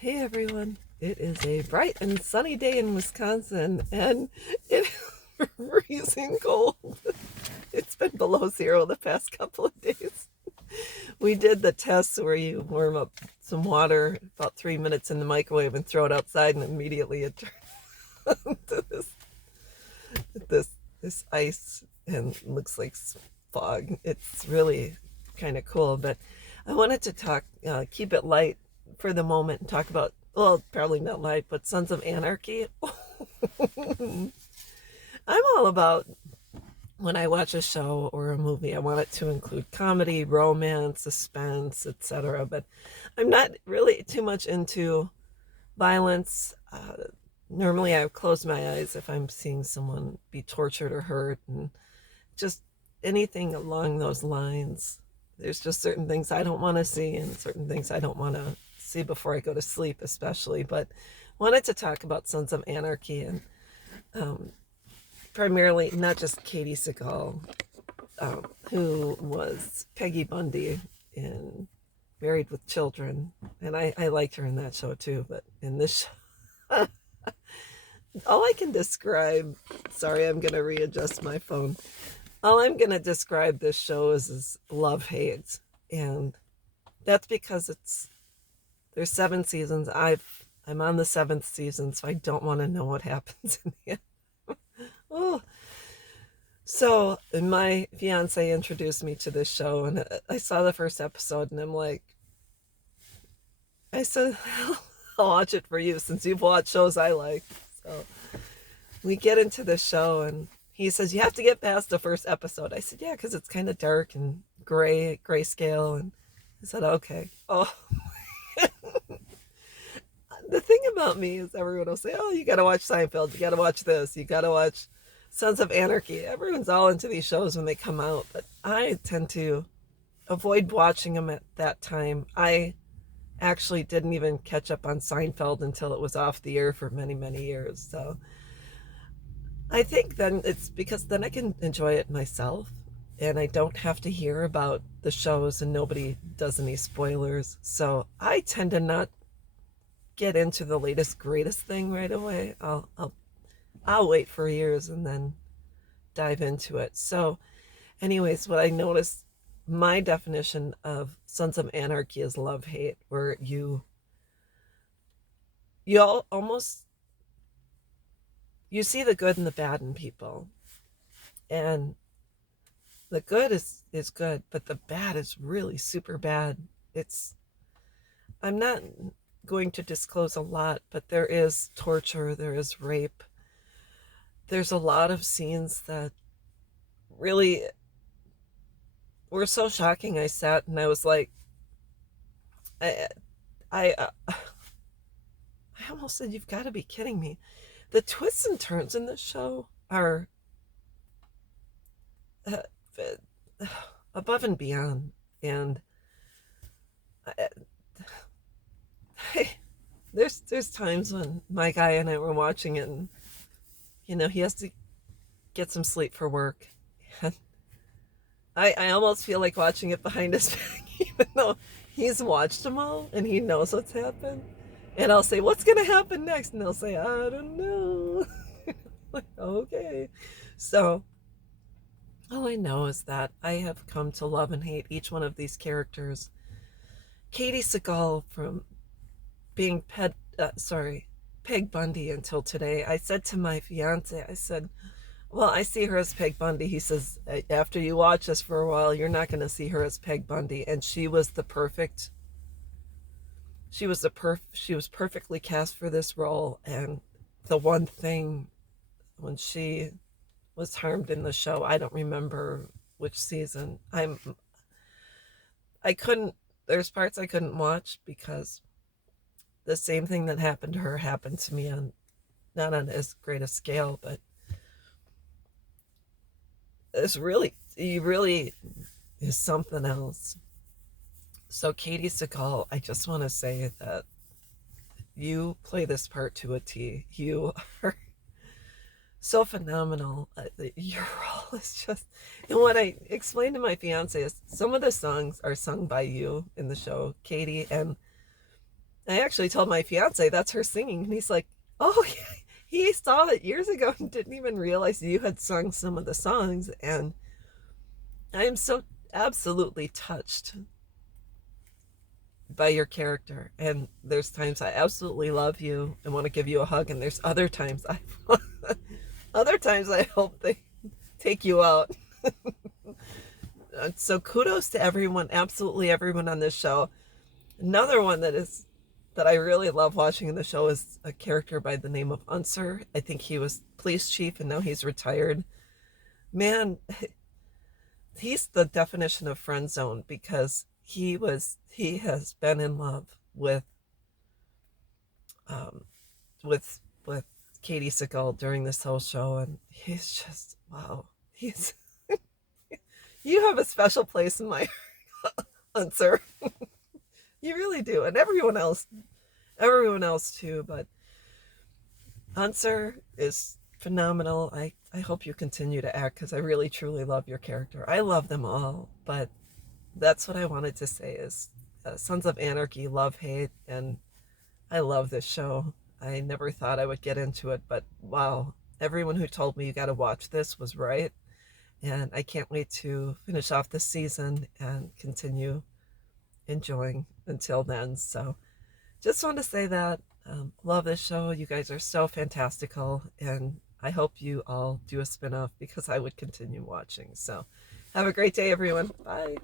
Hey everyone, it is a bright and sunny day in Wisconsin and it is freezing cold. It's been below zero the past couple of days. We did the test where you warm up some water about 3 minutes in the microwave and throw it outside, and immediately it turned to this this ice and looks like fog. It's really kind of cool, but I wanted to keep it light for the moment and talk about, well, probably not light, but Sons of Anarchy. I'm all about, when I watch a show or a movie, I want it to include comedy, romance, suspense, etc. But I'm not really too much into violence. Normally, I close my eyes if I'm seeing someone be tortured or hurt, and just anything along those lines. There's just certain things I don't want to see and certain things I don't want to see before I go to sleep, especially. But wanted to talk about Sons of Anarchy, and um, primarily not just Katie Seagal, who was Peggy Bundy in Married with Children, and I liked her in that show too. But in this show, all I can describe, sorry, I'm going to readjust my phone. All I'm going to describe this show is love hate. And that's because there's 7 seasons. I'm on the 7th season, so I don't want to know what happens in the end. Oh. So my fiance introduced me to this show, and I saw the first episode, and I'm like, I said, I'll watch it for you since you've watched shows I like. So we get into the show, and he says, you have to get past the first episode. I said, yeah, because it's kind of dark and grayscale. And I said, okay. Oh, the thing about me is everyone will say, oh, you got to watch Seinfeld. You got to watch this. You got to watch Sons of Anarchy. Everyone's all into these shows when they come out, but I tend to avoid watching them at that time. I actually didn't even catch up on Seinfeld until it was off the air for many, many years. So I think then it's because then I can enjoy it myself and I don't have to hear about the shows and nobody does any spoilers. So I tend to not get into the latest greatest thing right away. I'll wait for years and then dive into it. So anyways, what I noticed, my definition of Sons of Anarchy is love hate, where you all almost, you see the good and the bad in people, and the good is good, but the bad is really super bad. It's, I'm not going to disclose a lot, but there is torture, there is rape, there's a lot of scenes that really were so shocking. I sat and I was like, I I I almost said, you've got to be kidding me. The twists and turns in this show are uh, above and beyond. And I, there's times when my guy and I were watching it, and he has to get some sleep for work. And I almost feel like watching it behind his back, even though he's watched them all and he knows what's happened. And I'll say, what's going to happen next? And they'll say, I don't know. Like, okay. So all I know is that I have come to love and hate each one of these characters. Katie Seagal, from being Peg Bundy until today. I said to my fiance, I said, well, I see her as Peg Bundy. He says, after you watch this for a while, you're not going to see her as Peg Bundy. And she was perfectly cast for this role. And the one thing, when she was harmed in the show, I don't remember which season. I couldn't, there's parts I couldn't watch because the same thing that happened to her happened to me, on not on as great a scale, but he really is something else. So Katie Seagal, I just want to say that you play this part to a T. You are so phenomenal. Your role is just, and what I explained to my fiance is some of the songs are sung by you in the show, Katie, and I actually told my fiance that's her singing, and he's like, "Oh, yeah." He saw it years ago and didn't even realize you had sung some of the songs. And I am so absolutely touched by your character. And there's times I absolutely love you and want to give you a hug, and there's other times I other times I hope they take you out. So kudos to everyone, absolutely everyone on this show. Another one that I really love watching in the show is a character by the name of Unser. I think he was police chief and now he's retired. Man, he's the definition of friend zone because he has been in love um with Katie Seagal during this whole show, and he's just wow. He's You have a special place in my Unser. You really do, and everyone else too. But Unser is phenomenal. I hope you continue to act because I really truly love your character. I love them all, but that's what I wanted to say is Sons of Anarchy, love, hate, and I love this show. I never thought I would get into it, but wow, everyone who told me you got to watch this was right. And I can't wait to finish off this season and continue enjoying until then. So just want to say that. Love this show. You guys are so fantastical, and I hope you all do a spin-off because I would continue watching. So have a great day, everyone. Bye.